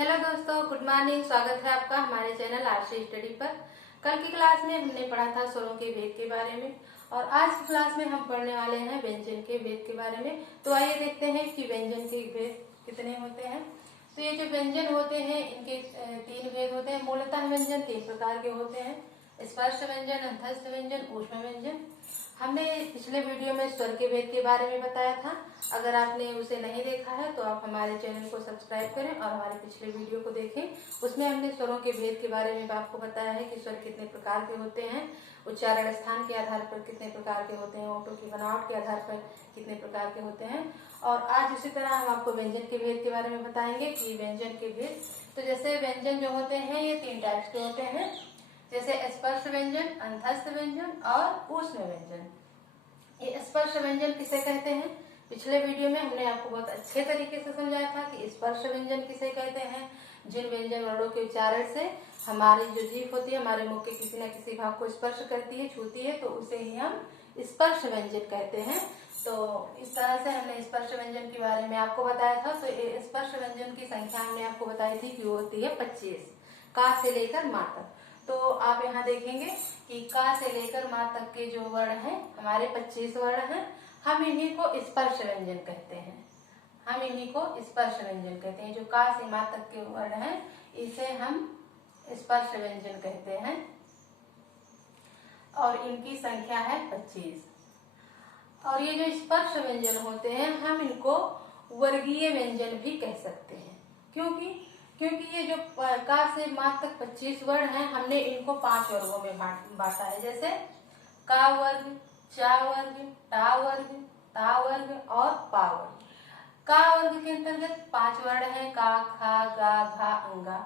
Hello दोस्तों, good morning. स्वागत है आपका हमारे चैनल आरसी स्टडी पर। कल की क्लास में हमने पढ़ा था स्वरों के भेद के बारे में और आज की क्लास में हम पढ़ने वाले हैं व्यंजन के भेद के बारे में। तो आइए देखते हैं कि व्यंजन के भेद कितने होते हैं। तो ये जो व्यंजन होते हैं इनके तीन भेद होते हैं। मूलतः व्यंजन तीन प्रकार के होते हैं: स्पर्श व्यंजन, अंतस्थ व्यंजन, ऊष्म व्यंजन। हमने पिछले वीडियो में स्वर के भेद के बारे में बताया था। अगर आपने उसे नहीं देखा है तो आप हमारे चैनल को सब्सक्राइब करें और हमारे पिछले वीडियो को देखें। उसमें हमने स्वरों के भेद के बारे में आपको बताया है कि स्वर कितने प्रकार के होते हैं, उच्चारण स्थान के आधार पर कितने प्रकार के होते हैं, ओठों की बनावट के आधार पर कितने प्रकार के होते हैं। और आज इसी तरह हम आपको व्यंजन के भेद के बारे में बताएंगे कि व्यंजन के भेद। तो जैसे व्यंजन जो होते हैं ये तीन टाइप्स के होते हैं, जैसे स्पर्श व्यंजन, अंतस्थ व्यंजन और ऊष्म व्यंजन। ये स्पर्श व्यंजन किसे कहते हैं? पिछले वीडियो में हमने आपको बहुत अच्छे तरीके से समझाया था कि स्पर्श व्यंजन किसे कहते हैं। जिन व्यंजन वर्णों के उच्चारण से हमारी जो जीभ होती है हमारे मुंह के किसी न किसी भाग को स्पर्श करती है, छूती है, तो उसे ही हम स्पर्श व्यंजन कहते हैं। तो इस तरह से हमने स्पर्श व्यंजन के बारे में आपको बताया था। तो स्पर्श व्यंजन की संख्या हमने आपको बताई थी कि वो होती है 25, का से लेकर मा तक। तो आप यहाँ देखेंगे कि का से लेकर मा तक के जो वर्ण हैं हमारे 25 वर्ण हैं। हम इन्हीं को स्पर्श व्यंजन कहते हैं। हम इन्हीं को स्पर्श व्यंजन कहते हैं। जो का से मा तक के वर्ण हैं इसे हम स्पर्श व्यंजन कहते हैं और इनकी संख्या है 25। और ये जो स्पर्श व्यंजन होते हैं हम इनको वर्गीय व्यंजन भी कह सकते हैं। क्योंकि ये जो का से मा तक 25 वर्ण हैं हमने इनको 5 वर्गों में बांटा है। जैसे का वर्ग, चा वर्ग, टा वर्ग, ता वर्ग और पा वर्ग। का वर्ग के अंतर्गत 5 वर्ण हैं: का, खा, गा, घा, अंगा।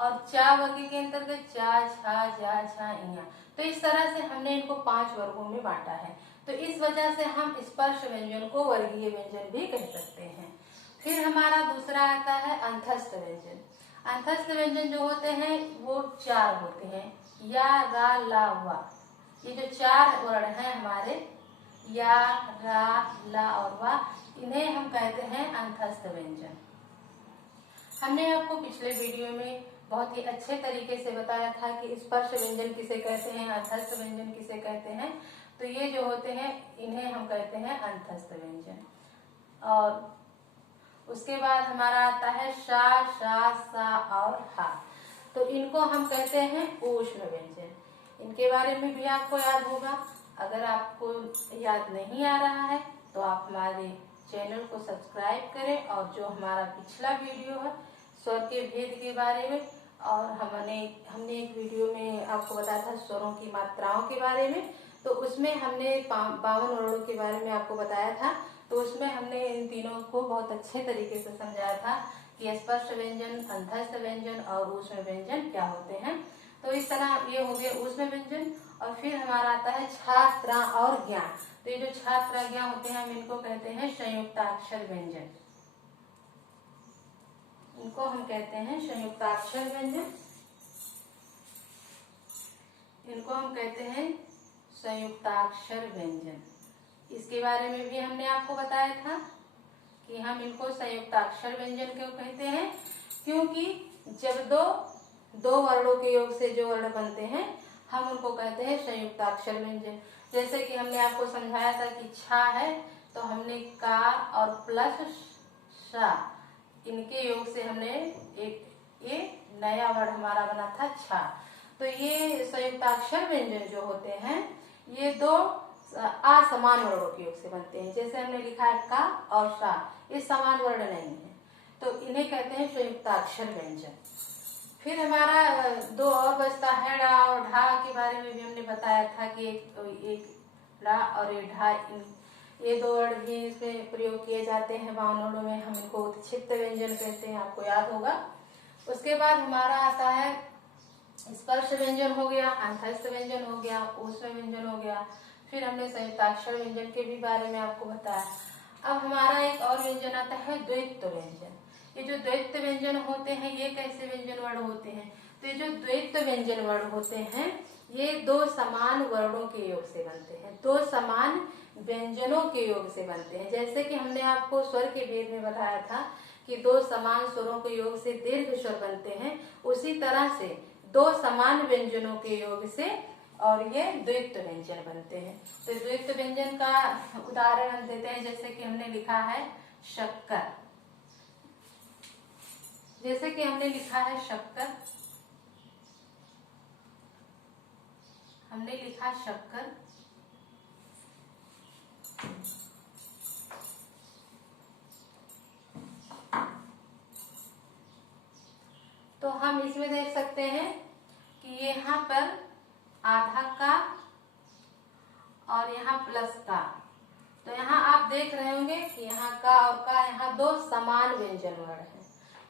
और चा वर्ग के अंतर्गत चा, छा, जा, छा, इया। तो इस तरह से हमने इनको 5 वर्गों में बांटा है। तो इस वजह से हम स्पर्श व्यंजन को वर्गीय व्यंजन भी कह सकते हैं। फिर हमारा दूसरा आता है अंतस्थ व्यंजन। अंतस्थ व्यंजन जो होते हैं वो 4 होते हैं: या, रा, ला, वा। ये जो 4 वर्ण हैं हमारे या, रा, ला और वा, इन्हें हम कहते हैं अंतस्थ व्यंजन। हमने आपको पिछले वीडियो में बहुत ही अच्छे तरीके से बताया था कि स्पर्श व्यंजन किसे कहते हैं, अंतस्थ व्यंजन किसे कहते हैं। तो ये जो होते हैं इन्हें हम कहते हैं अंतस्थ व्यंजन। और उसके बाद हमारा आता है शा, शा, सा और हा। तो इनको हम कहते हैं ऊष्म व्यंजन। इनके बारे में भी आपको याद होगा। अगर आपको याद नहीं आ रहा है तो आप हमारे चैनल को सब्सक्राइब करें और जो हमारा पिछला वीडियो है स्वर के भेद के बारे में, और हमने एक वीडियो में आपको बताया था स्वरों की मात्राओं के बारे में। तो उसमें हमने 52 वर्णों के बारे में आपको बताया था। तो उसमें हमने इन तीनों को बहुत अच्छे तरीके से समझाया था कि स्पर्श व्यंजन, अंतस्थ व्यंजन और ऊष्म व्यंजन क्या होते हैं। तो इस तरह ये हो गए ऊष्म व्यंजन। और फिर हमारा आता है छात्रा और ज्ञा। तो ये जो छात्रा ज्ञा होते हैं हम इनको कहते हैं संयुक्ताक्षर व्यंजन। इनको हम कहते हैं संयुक्ताक्षर व्यंजन। इनको हम कहते हैं संयुक्ताक्षर व्यंजन। इसके बारे में भी हमने आपको बताया था कि हम इनको संयुक्ताक्षर व्यंजन क्यों कहते हैं, क्योंकि जब दो वर्णों के योग से जो वर्ण बनते हैं हम उनको कहते हैं संयुक्ताक्षर व्यंजन। जैसे कि हमने आपको समझाया था कि छा है तो हमने का और प्लस शा, इनके योग से हमने ये नया वर्ण हमारा बना था छा। तो ये संयुक्ताक्षर व्यंजन जो होते हैं ये दो असमान वर्णों के योग से बनते हैं। जैसे हमने लिखा है का और शा, ये समान वर्ण नहीं है, तो इन्हें कहते हैं संयुक्ताक्षर व्यंजन। फिर हमारा दो और बचता है ड़ा और ढा के बारे में भी हमने बताया था कि एक ड़ा और एक ढा, ये दो वर्ण भी इसमें प्रयोग किए जाते हैं 52 वर्णों में। हम इनको उत्क्षिप्त व्यंजन कहते हैं, आपको याद होगा। उसके बाद हमारा आता है स्पर्श व्यंजन हो गया, अंतस्थ व्यंजन हो गया, ऊष्म व्यंजन हो गया। फिर हमने संयुक्ताक्षर व्यंजन के भी बारे में आपको बताया। अब हमारा एक और व्यंजन आता है द्वैत व्यंजन। ये जो द्वैत व्यंजन होते हैं ये कैसे व्यंजन वर्ण होते हैं? तो ये जो द्वैत व्यंजन वर्ण होते हैं ये दो समान वर्णों के योग से बनते हैं, दो समान व्यंजनों के योग से बनते हैं। जैसे कि हमने आपको स्वर के भेद में बताया था कि दो समान स्वरों के योग से दीर्घ स्वर बनते हैं, उसी तरह से दो समान व्यंजनों के योग से और ये द्वित्व व्यंजन बनते हैं। तो द्वित्व व्यंजन का उदाहरण हम देते हैं, जैसे कि हमने लिखा है शक्कर। जैसे कि हमने लिखा है शक्कर, हमने लिखा शक्कर, तो हम इसमें देख सकते हैं कि यहाँ पर आधा का और यहाँ प्लस का, तो यहाँ आप देख रहे होंगे कि यहाँ का और का, यहाँ दो समान व्यंजन वर्ण है।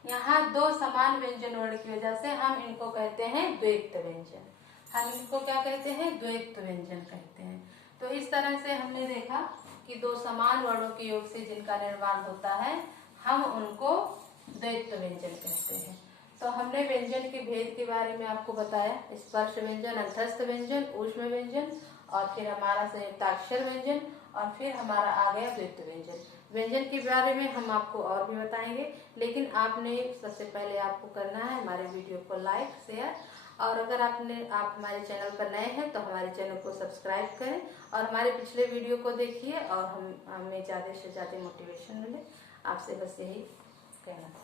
यहाँ दो समान व्यंजन वर्ण की वजह से हम इनको कहते हैं द्वैत व्यंजन। हम इनको क्या कहते हैं? द्वैत व्यंजन कहते हैं। तो इस तरह से हमने देखा कि दो समान वर्णों के योग से जिनका निर्माण होता है, हम उनको द्वैत व्यंजन कहते हैं। तो हमने व्यंजन के भेद के बारे में आपको बताया, स्पर्श व्यंजन, अंतस्थ व्यंजन, ऊष्म व्यंजन, और फिर हमारा संयुक्ताक्षर व्यंजन, और फिर हमारा आ गया द्वैत व्यंजन। व्यंजन के बारे में हम आपको और भी बताएंगे, लेकिन आपने सबसे पहले आपको करना है हमारे वीडियो को लाइक, शेयर, और अगर आप हमारे चैनल पर नए हैं तो हमारे चैनल को सब्सक्राइब करें और हमारे पिछले वीडियो को देखिए और हमें ज़्यादा से ज़्यादा मोटिवेशन मिले। आपसे बस यही कहना था।